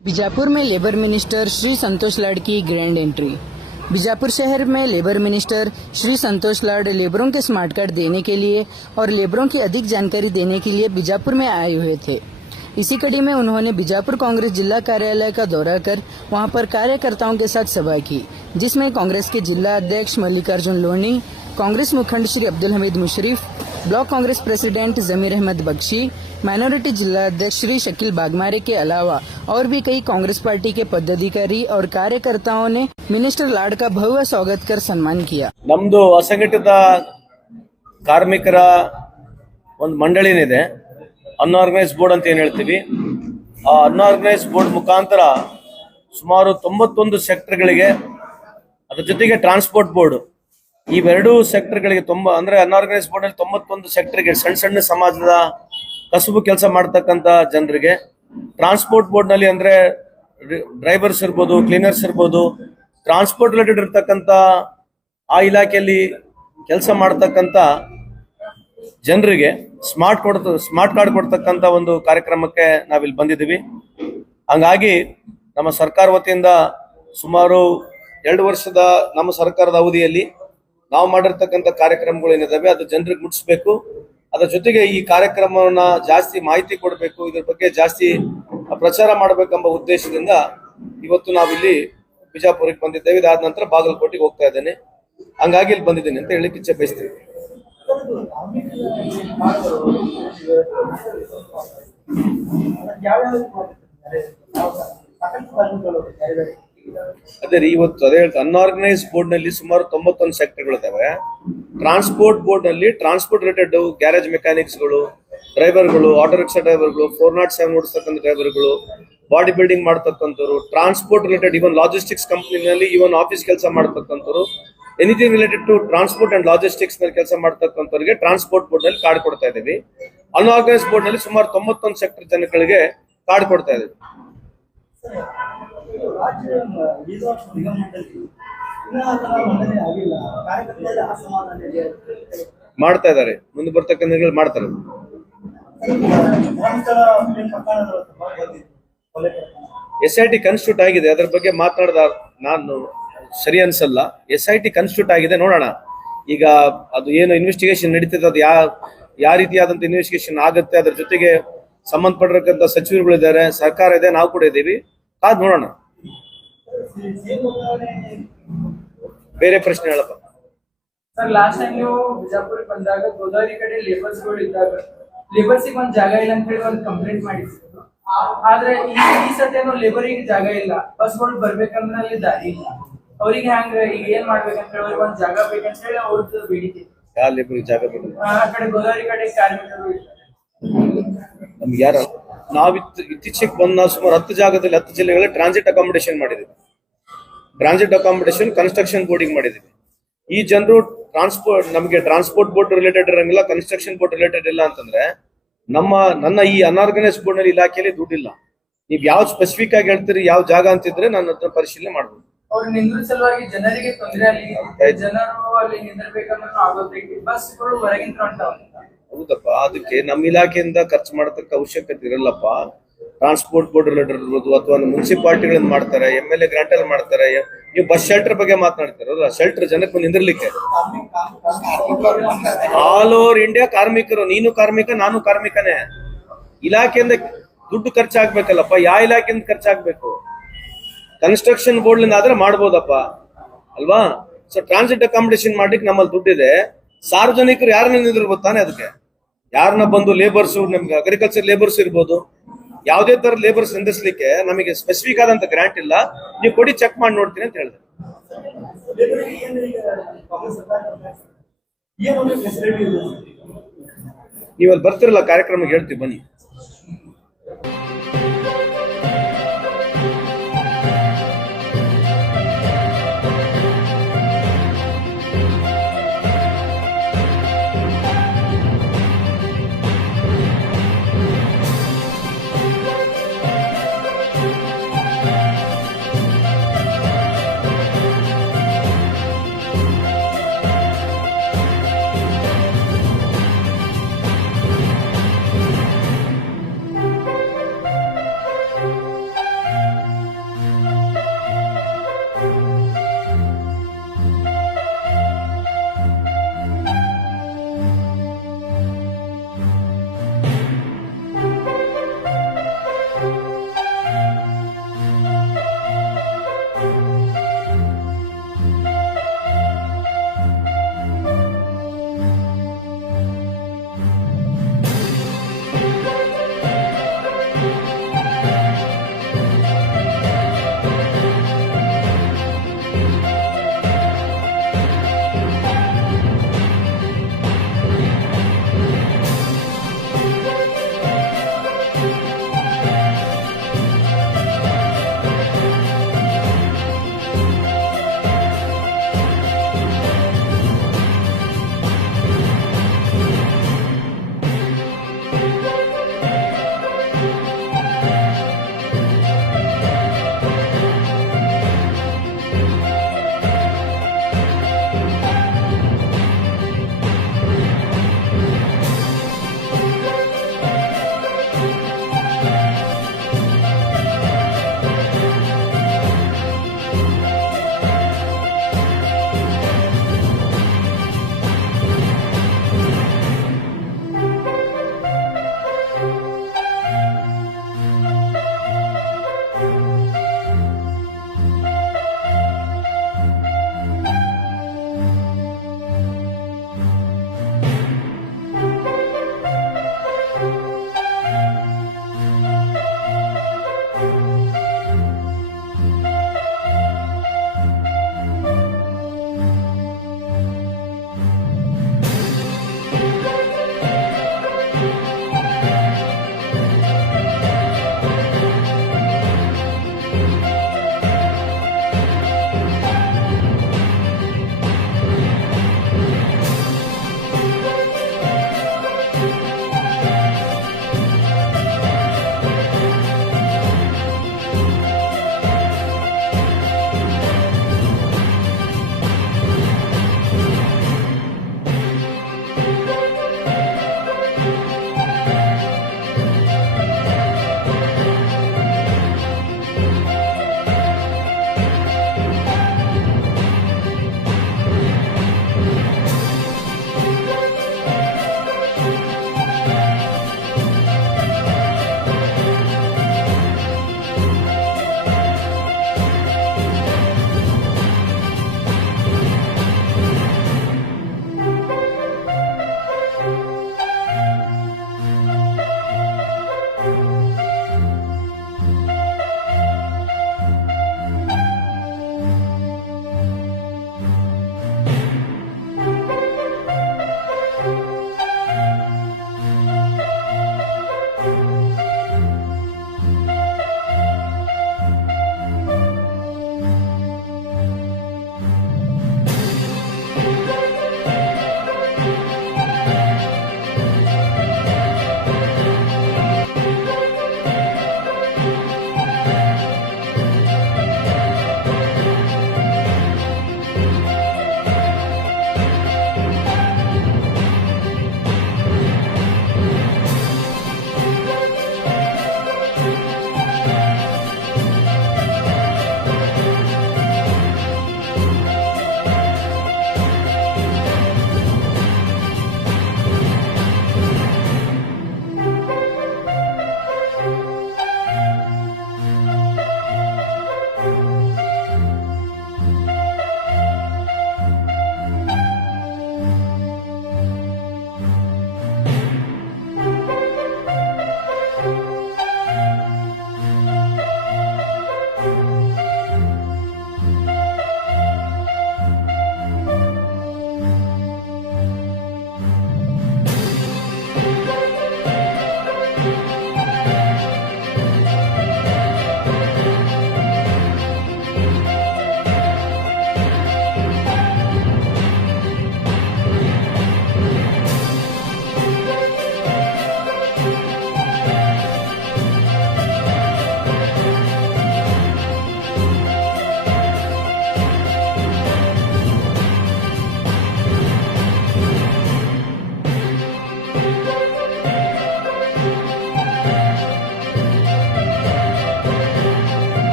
बीजापुर में labour minister Shri Santosh लाड की grand entry. Bijapur शहर में लेबर मिनिस्टर श्री संतोष लाड लेबरों के स्मार्ट कार्ड देने के लिए और लेबरों की अधिक जानकारी देने के लिए बीजापुर में आए हुए थे। इसी कड़ी में उन्होंने बीजापुर कांग्रेस जिला कार्यालय का दौरा कर वहां पर कार्यकर्ताओं के साथ सभा की, जिसमें कांग्रेस के जिला अध्यक्ष मल्लिकार्जुन लोनी, कांग्रेस मुखंड श्री अब्दुल हमीद मुशरीफ, ब्लॉक कांग्रेस प्रेसिडेंट जमीर अहमद बख्शी, माइनॉरिटी जिला अध्यक्ष श्री शकील बागमारे के अलावा और भी कई कांग्रेस पार्टी के पदाधिकारी और कार्यकर्ताओं ने मिनिस्टर लाड का भव्य स्वागत कर सम्मान किया। ನಮ್ಮದು ಅಸಂಘಟಿತ ಕಾರ್ಮಿಕರ ಒಂದು ಮಂಡಳಿ ಇದೆ, ಅನ್ಆರ್ಗನೈಸ್ಡ್ ಬೋರ್ಡ್ ಅಂತ ಏನು ಹೇಳ್ತೀವಿ. ಆ ಅನ್ಆರ್ಗನೈಸ್ಡ್ ಬೋರ್ಡ್ ಮುಖಾಂತರ ಸುಮಾರು 91 ಸೆಕ್ಟರ್ಗಳಿಗೆ, ಅದರ ಜೊತೆಗೆ ಟ್ರಾನ್ಸ್ಪೋರ್ಟ್ ಬೋರ್ಡ್, ಇವೆರಡೂ ಸೆಕ್ಟರ್ಗಳಿಗೆ ಅಂದ್ರೆ ಅನ್ಆರ್ಗನೈಸ್ಡ್ ಬೋರ್ಡ್ ಅಲ್ಲಿ 91 ಸೆಕ್ಟರ್ಗೆ ಸಣ್ಣ ಸಣ್ಣ ಸಮಾಜದ ಕಸುಬು ಕೆಲಸ ಮಾಡತಕ್ಕಂತ ಜನರಿಗೆ, ಟ್ರಾನ್ಸ್ಪೋರ್ಟ್ ಬೋರ್ಡ್ ನಲ್ಲಿ ಅಂದ್ರೆ ಡ್ರೈವರ್ಸ್ ಇರ್ಬೋದು, ಕ್ಲೀನರ್ಸ್ ಇರ್ಬೋದು, ಟ್ರಾನ್ಸ್ಪೋರ್ಟ್ ರಿಲೇಟೆಡ್ ಇರ್ತಕ್ಕಂತ ಆ ಇಲಾಖೆಯಲ್ಲಿ ಕೆಲಸ ಮಾಡತಕ್ಕಂತ ಜನರಿಗೆ ಸ್ಮಾರ್ಟ್ ಕಾರ್ಡ್ ಕೊಡ್ತಕ್ಕಂತ ಒಂದು ಕಾರ್ಯಕ್ರಮಕ್ಕೆ ನಾವಿಲ್ಲಿ ಬಂದಿದ್ದೀವಿ. ಹಂಗಾಗಿ ನಮ್ಮ ಸರ್ಕಾರ ವತಿಯಿಂದ ಸುಮಾರು 2 ವರ್ಷದ ನಮ್ಮ ಸರ್ಕಾರದ ಅವಧಿಯಲ್ಲಿ ನಾವು ಮಾಡಿರ್ತಕ್ಕಂಥ ಕಾರ್ಯಕ್ರಮಗಳು ಏನಿದಾವೆ ಅದು ಜನರಿಗೆ ಮುಟ್ಟಿಸ್ಬೇಕು. ಅದರ ಜೊತೆಗೆ ಈ ಕಾರ್ಯಕ್ರಮವನ್ನ ಜಾಸ್ತಿ ಮಾಹಿತಿ ಕೊಡಬೇಕು, ಇದ್ರ ಬಗ್ಗೆ ಜಾಸ್ತಿ ಪ್ರಚಾರ ಮಾಡಬೇಕೆಂಬ ಉದ್ದೇಶದಿಂದ ಇವತ್ತು ನಾವಿಲ್ಲಿ ಬಿಜಾಪುರಕ್ಕೆ ಬಂದಿದ್ದೇವೆ. ಇದಾದ ನಂತರ ಬಾಗಲಕೋಟೆಗೆ ಹೋಗ್ತಾ ಇದ್ದೇನೆ. ಹಂಗಾಗಿ ಇಲ್ಲಿ ಬಂದಿದ್ದೇನೆ ಅಂತ ಹೇಳಿಕ್ಕೆ ಇಚ್ಛೆ ಬಯಸ್ತೀವಿ. ಅದೇ ರೀ, ಇವತ್ತು ಅದೇ ಹೇಳ್ತಾ ಅನ್ಆರ್ಗನೈಸ್ಡ್ ಬೋರ್ಡ್ ನಲ್ಲಿ ಸುಮಾರು 91 ಸೆಕ್ಟರ್ಗಳಿದಾವೆ. ಟ್ರಾನ್ಸ್ಪೋರ್ಟ್ ಬೋರ್ಡ್ ನಲ್ಲಿ ಟ್ರಾನ್ಸ್ಪೋರ್ಟ್ ರಿಲೇಟೆಡ್ ಗ್ಯಾರೇಜ್ ಮೆಕ್ಯಾನಿಕ್ಸ್ಗಳು, ಡ್ರೈವರ್ಗಳು, ಆಟೋ ರಿಕ್ಷಾ ಡ್ರೈವರ್ಗಳು, 407 ಓಡಿಸ್ತಕ್ಕಂಥ ಡ್ರೈವರ್ಗಳು, ಬಾಡಿ ಬಿಲ್ಡಿಂಗ್ ಮಾಡ್ತಕ್ಕಂಥವ್ರು, ಟ್ರಾನ್ಸ್ಪೋರ್ಟ್ ರಿಲೇಟೆಡ್ ಇವನ್ ಲಾಜಿಸ್ಟಿಕ್ಸ್ ಕಂಪನಿನಲ್ಲಿ ಇವನ್ ಆಫೀಸ್ ಕೆಲಸ ಮಾಡ್ತಕ್ಕಂಥವ್ರು, anything related to transport and logistics ನಲ್ಲಿ ಕೆಲಸ ಮಾಡ್ತಕ್ಕಂಥವ್ರಿಗೆ ಟ್ರಾನ್ಸ್ಪೋರ್ಟ್ ಬೋರ್ಡ್ ನಲ್ಲಿ ಕಾರ್ಡ್ ಕೊಡ್ತಾ ಇದ್ದೀವಿ. ಅನ್ಆರ್ಗನೈಸ್ಡ್ ಬೋರ್ಡ್ ನಲ್ಲಿ ಸುಮಾರು 91 ಸೆಕ್ಟರ್ ಜನಗಳಿಗೆ ಕಾರ್ಡ್ ಕೊಡ್ತಾ ಇದ್ದೀವಿ. ಮಾಡ್ತಾ ಇದ್ದಾರೆ, ಮುಂದೆ ಬರ್ತಕ್ಕಂಥ ಮಾಡ್ತಾರೆ. SIT ಕಾನ್ಸ್ಟಿಟ್ಯೂಟ್ ಆಗಿದೆ, ಅದರ ಬಗ್ಗೆ ಮಾತನಾಡಿದ ನಾನು ಸರಿ ಅನ್ಸಲ್ಲ. SIT ಕಾನ್ಸ್ಟಿಟ್ಯೂಟ್ ಆಗಿದೆ, ನೋಡೋಣ ಈಗ ಅದು ಏನು ಇನ್ವೆಸ್ಟಿಗೇಷನ್ ನಡೀತದೆ, ಅದು ಯಾವ ರೀತಿಯಾದಂತ ಇನ್ವೆಸ್ಟಿಗೇಷನ್ ಆಗುತ್ತೆ, ಅದ್ರ ಜೊತೆಗೆ ಸಂಬಂಧಪಟ್ಟಿರತಕ್ಕಂಥ ಸಚಿವರುಗಳಿದ್ದಾರೆ, ಸರ್ಕಾರ ಇದೆ, ನಾವು ಕೂಡ ಇದ್ದೀವಿ. ಕಾದ್ ನೋಡೋಣ. ಬೇರೆ ಪ್ರಶ್ನೆ ಹೇಳಪ್ಪ ಸರ್. ಲಾಸ್ಟ್ ಟೈಮ್ ನೀವು ಬಿಜಾಪುರಕ್ಕೆ ಬಂದಾಗ ಗೋದಾವರಿ ಕಡೆ ಲೇಬರ್ಸ್ ಗಳು ಇದ್ದಾಗ ಲೇಬರ್ಸಿಗೆ ಒಂದ್ ಜಾಗ ಇಲ್ಲ ಅಂತ ಹೇಳಿ ಒಂದು ಕಂಪ್ಲೇಂಟ್ ಮಾಡಿದ್ರು. ಆದ್ರೆ ಈ ಸತೇನು ಲೇಬರಿಗೆ ಜಾಗ ಇಲ್ಲ, ಬಸ್ಗಳು ಬರ್ಬೇಕಂದ್ರೆ ಅಲ್ಲಿ ದಾರಿ ಇಲ್ಲ. ಅವ್ರಿಗೆ ಹ್ಯಾಂಗ ಈಗ ಏನ್ ಮಾಡ್ಬೇಕಂತ ಹೇಳಿ ಒಂದ್ ಜಾಗ ಬೇಕಂತ ಹೇಳಿ ಅವ್ರದ್ದು ಬೇಡಿಕೆ. ಯಾವ ಲೇಬರಿಗೆ ಜಾಗ ಬೇಕು? ಆ ಕಡೆ ಗೋದಾವರಿ ಕಡೆ ಕಾರ್ಮಿಕರು ನಮ್ಗೆ ಯಾರು ನಾವು ಇತ್ತೀಚೆಗೆ ಬಂದ ಸುಮಾರು 10 ಜಾಗದಲ್ಲಿ 10 ಜಿಲ್ಲೆಗಳಲ್ಲಿ ಟ್ರಾನ್ಸಿಟ್ ಅಕಾಮಿಡೇಷನ್ ಮಾಡಿದ್ದೀವಿ. ಟ್ರಾನ್ಸಿಟ್ ಅಕಾಮಿಡೇಷನ್ ಕನ್ಸ್ಟ್ರಕ್ಷನ್ ಬೋರ್ಡಿಂಗ್ ಮಾಡಿದ್ದೀವಿ. ಈ ಜನರು ನಮಗೆ ಟ್ರಾನ್ಸ್ಪೋರ್ಟ್ ಬೋರ್ಡ್ ರಿಲೇಟೆಡ್ ಇರಂಗಿಲ್ಲ, ಕನ್ಸ್ಟ್ರಕ್ಷನ್ ಬೋರ್ಡ್ ರಿಲೇಟೆಡ್ ಇಲ್ಲ ಅಂತಂದ್ರೆ ನನ್ನ ಈ ಅನ್ಆರ್ಗನೈಸ್ಡ್ ಬೋರ್ಡ್ ನಲ್ಲಿ ಇಲಾಖೆಯಲ್ಲಿ ದುಡ್ಡಿಲ್ಲ. ನೀವ್ ಯಾವ ಸ್ಪೆಸಿಫಿಕ್ ಆಗಿ ಹೇಳ್ತೀರಿ, ಯಾವ ಜಾಗ ಅಂತಿದ್ರೆ ನಾನು ಅದನ್ನ ಪರಿಶೀಲನೆ ಮಾಡ್ಬೋದು. ಅವ್ರು ನಿಂದ್ರ ಸಲುವಾಗಿ ಜನರಿಗೆ ತೊಂದರೆ ಆಗಲಿ, ಜನರು ಅಲ್ಲಿ ನಿಂದಿರ್ಬೇಕಂದ್ರೂ ಆಗೋದಕ್ಕೆ ಬಸ್ಗಳು ಹೊರಗಿಂತ ಹೊಂಟಾವ. ಹೌದಪ್ಪ, ಅದಕ್ಕೆ ನಮ್ಮ ಇಲಾಖೆಯಿಂದ ಖರ್ಚು ಮಾಡತಕ್ಕ ಅವಶ್ಯಕತೆ ಇರಲ್ಲಪ್ಪ. ಟ್ರಾನ್ಸ್ಪೋರ್ಟ್ ಬೋರ್ಡ್ ರಿಲೇಟೆಡ್ ಇರ್ಬೋದು, ಅಥವಾ ಮುನ್ಸಿಪಾಲಿಟಿಗಳಿಂದ ಮಾಡ್ತಾರೆ, MLA ಗ್ರಾಂಟ್ ಅಲ್ಲಿ ಮಾಡ್ತಾರೆ. ನೀವು ಬಸ್ ಶೆಲ್ಟರ್ ಬಗ್ಗೆ ಮಾತನಾಡ್ತಾರೆ, ಶೆಲ್ಟರ್ ಜನಕ್ಕೆ ನಿಂದಿರ್ಲಿಕ್ಕೆ. ಆಲ್ ಓವರ್ ಇಂಡಿಯಾ ಕಾರ್ಮಿಕರು, ನೀನು ಕಾರ್ಮಿಕ, ನಾನು ಕಾರ್ಮಿಕನೇ. ಇಲಾಖೆಯಿಂದ ದುಡ್ಡು ಖರ್ಚಾಗ್ಬೇಕಲ್ಲಪ್ಪ, ಯಾವ ಇಲಾಖೆಯಿಂದ ಖರ್ಚಾಗ್ಬೇಕು? ಕನ್ಸ್ಟ್ರಕ್ಷನ್ ಬೋರ್ಡ್ ಆದ್ರೆ ಮಾಡ್ಬೋದಪ್ಪ ಅಲ್ವಾ? ಸೊ ಟ್ರಾನ್ಸಿಟ್ ಅಕಾಮಿಡೇಷನ್ ಮಾಡ್ಲಿಕ್ಕೆ ನಮ್ಮಲ್ಲಿ ದುಡ್ಡಿದೆ. ಸಾರ್ವಜನಿಕರು ಯಾರನ್ನ ನಿಂದಿರ್ಬೋದು ತಾನೆ, ಅದಕ್ಕೆ ಯಾರನ್ನ ಬಂದು ಲೇಬರ್ಸ್, ನಮ್ಗೆ ಅಗ್ರಿಕಲ್ಚರ್ ಲೇಬರ್ಸ್ ಇರ್ಬೋದು, ಯಾವುದೇ ತರ ಲೇಬರ್ಸ್ ನಿಂದಿಸ್ಲಿಕ್ಕೆ ನಮಗೆ ಸ್ಪೆಸಿಫಿಕ್ ಆದಂತ ಗ್ರಾಂಟ್ ಇಲ್ಲ. ನೀವು ಕೊಡಿ, ಚೆಕ್ ಮಾಡಿ ನೋಡ್ತೀನಿ ಅಂತ ಹೇಳಿದೆ. ನೀವಲ್ಲಿ ಬರ್ತಿರಲ್ಲ ಕಾರ್ಯಕ್ರಮಕ್ಕೆ, ಹೇಳ್ತೀವಿ ಬನ್ನಿ.